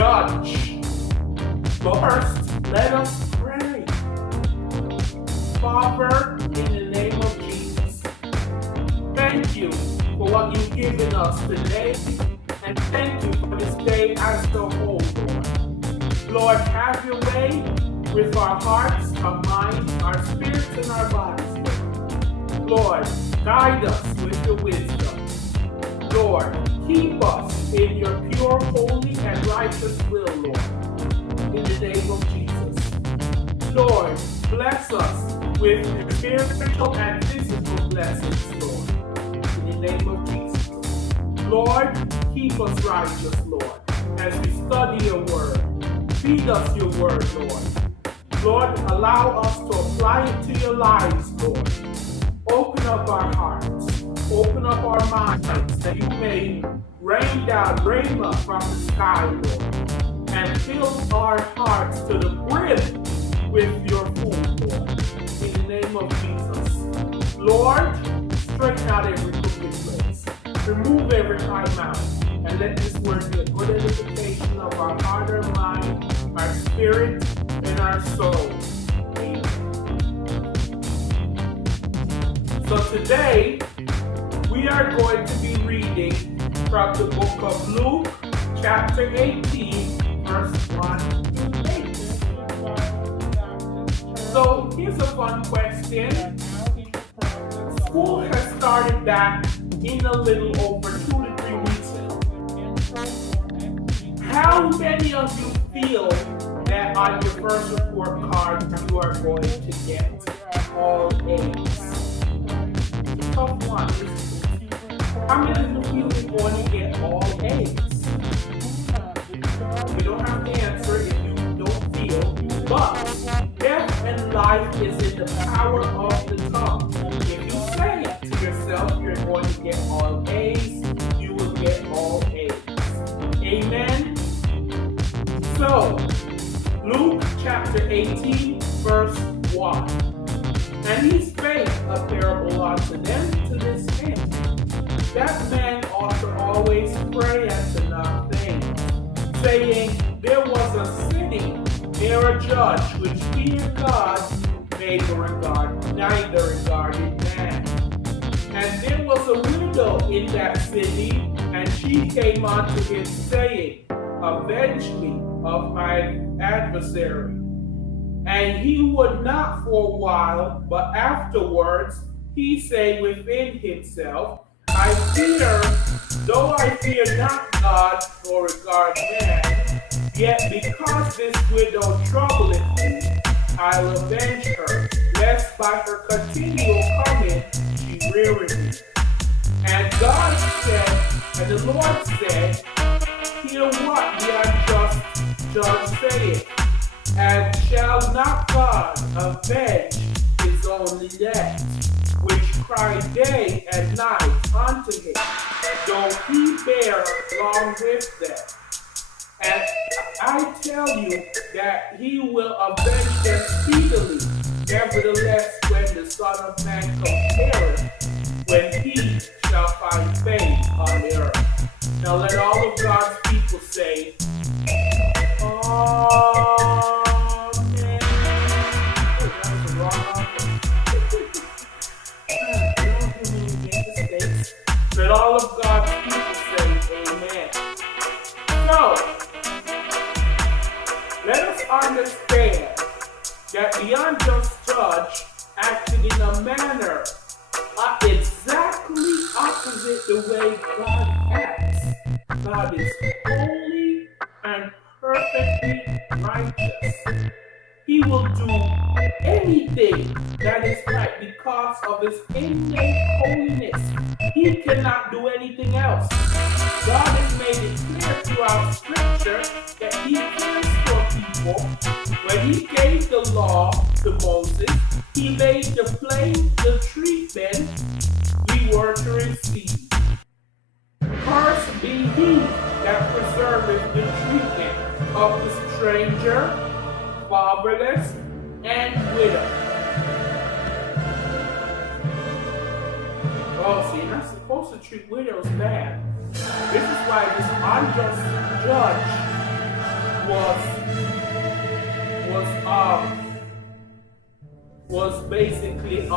judge. First, let us pray. Father, in the name of Jesus, thank you for what you've given us today, and thank you for this day as a whole, Lord. Lord, have your way with our hearts, our minds, our spirits, and our bodies. Lord, guide us with your wisdom. Lord, keep us in your pure, holy, and righteous will, Lord. In the name of Jesus. Lord, bless us with spiritual and physical blessings, Lord. In the name of Jesus. Lord, keep us righteous, Lord, as we study your word. Feed us your word, Lord. Lord, allow us to apply it to your lives, Lord. Open up our hearts. Open up our minds that you may rain down rhema from the sky, Lord. And fill our hearts to the brim with your food, Lord. In the name of Jesus. Lord, straighten out every crooked place. Remove every high mountain. And let this word be a good edification of our heart, our mind, our spirit, and our soul. Amen. So today, we are going to be reading from the book of Luke, chapter 18, verse 1 to 8. So here's a fun question. School has started back in a little over 2 to 3 weeks ago. How many of you feel that on your first report card you are going to get all A's? Tough one, isn't it? How many of you feel you're going to get all A's? You don't have to answer if you don't feel, but death and life is in the power of the tongue. If you say it to yourself, you're going to get all A's, you will get all A's. Amen? So, Luke chapter 18, verse 1. And he spake a parable unto them to this end, that man ought to always pray and to not faint, saying, there was a city near a judge which feared God, neither regarded man. And there was a widow in that city, and she came unto him, saying, avenge me of my adversary. And he would not for a while, but afterwards he said within himself, I fear, though I fear not God nor regard man, yet because this widow troubleth me, I'll avenge her, lest by her continual coming she weary me. And God said, and the Lord said, hear what the unjust judge saith, and shall not God avenge his own elect, which cry day and night unto him, though he bear long with them? And I tell you that he will avenge them speedily. Nevertheless, when the Son of Man cometh, when he shall find faith on the earth. Now let all of God's people say, Amen. Let all of God's people say amen. So, let us understand that the unjust judge acted in a manner exactly opposite the way God acts. God is holy and perfectly righteous. He will do anything that is right because of his innate holiness. He cannot do anything else. God has made it clear throughout Scripture that he cares for people. When he gave the law to Moses, he made the treatment we were to receive. Cursed be he that preserveth the treatment of the stranger, fatherless, and widow. Oh, see, you're not supposed to treat widows bad. This is why this unjust judge was was basically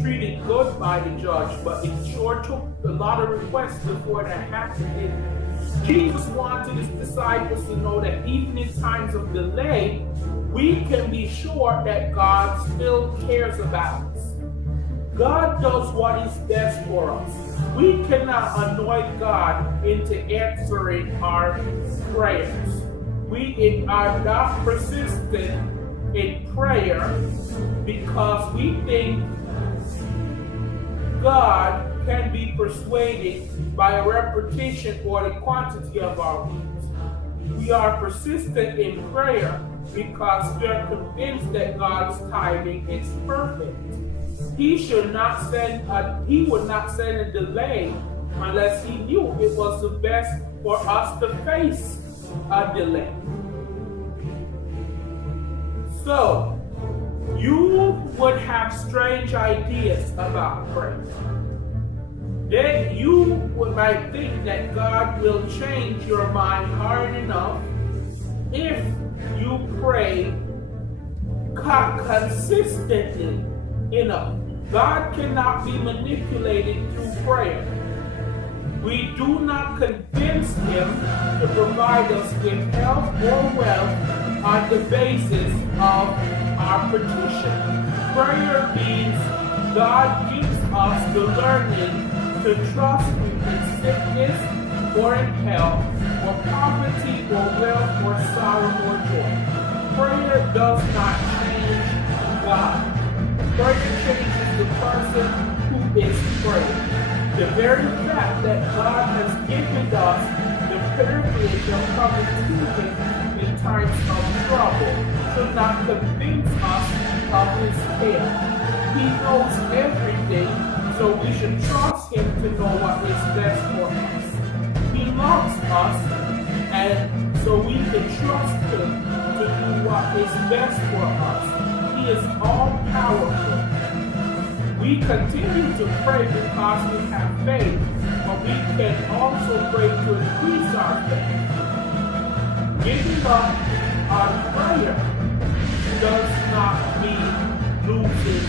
treated good by the judge, but it sure took a lot of requests before that happened. Jesus wanted his disciples to know that even in times of delay, we can be sure that God still cares about us. God does what is best for us. We cannot anoint God into answering our prayers. We are not persistent in prayer because we think God can be persuaded by a repetition or the quantity of our needs. We are persistent in prayer because we are convinced that God's timing is perfect. He would not send a delay unless he knew it was the best for us to face a delay. So, you would have strange ideas about prayer. Then you might think that God will change your mind hard enough if you pray consistently enough. God cannot be manipulated through prayer. We do not convince him to provide us with health or wealth on the basis of our petition. Prayer means God gives us the learning to trust him in sickness or in health, or poverty or wealth or sorrow or joy. Prayer does not change God. Prayer changes the person who is praying. The very fact that God has given us the privilege of coming to him in times of trouble should not convince us of his care. He knows everything, so we should trust him to know what is best for us. He loves us, and so we can trust him to do what is best for us. He is all-powerful. We continue to pray because we have faith, but we can also pray to increase our faith. Giving up on prayer does not mean losing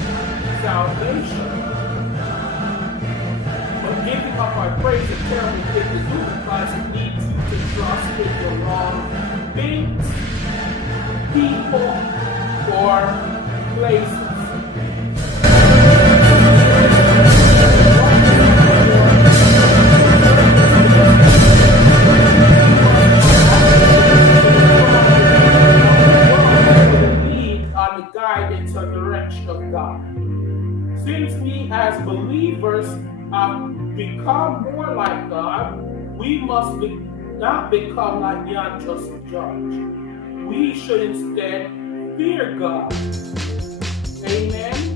salvation. But giving up our praise is a terrible thing to do because it leads you to trust in the wrong things, people, or places. Guidance or direction of God. Since we as believers have become more like God, we must not become like the unjust judge. We should instead fear God. Amen.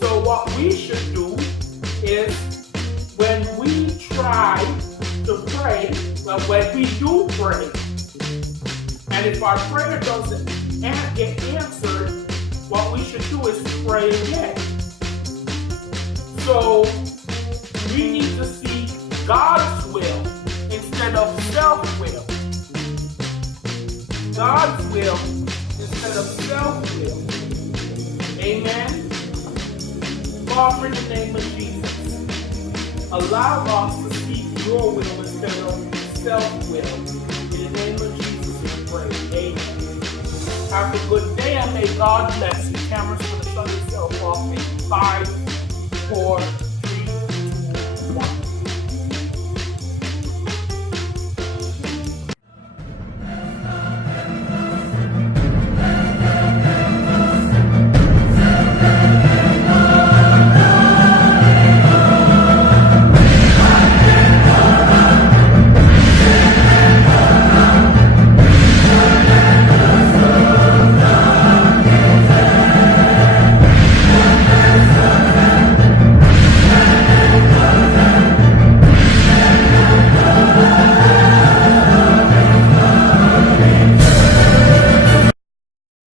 So what we should do is when we try to pray, well, when we do pray, and if our prayer doesn't get answered, what we should do is pray again. So we need to seek God's will instead of self-will. God's will instead of self-will. Amen. Father, in the name of Jesus, allow us to seek your will instead of self-will. In the name of Jesus, we pray. Amen. Have a good day and may God bless you. Cameras for the sun itself off in 5, 4,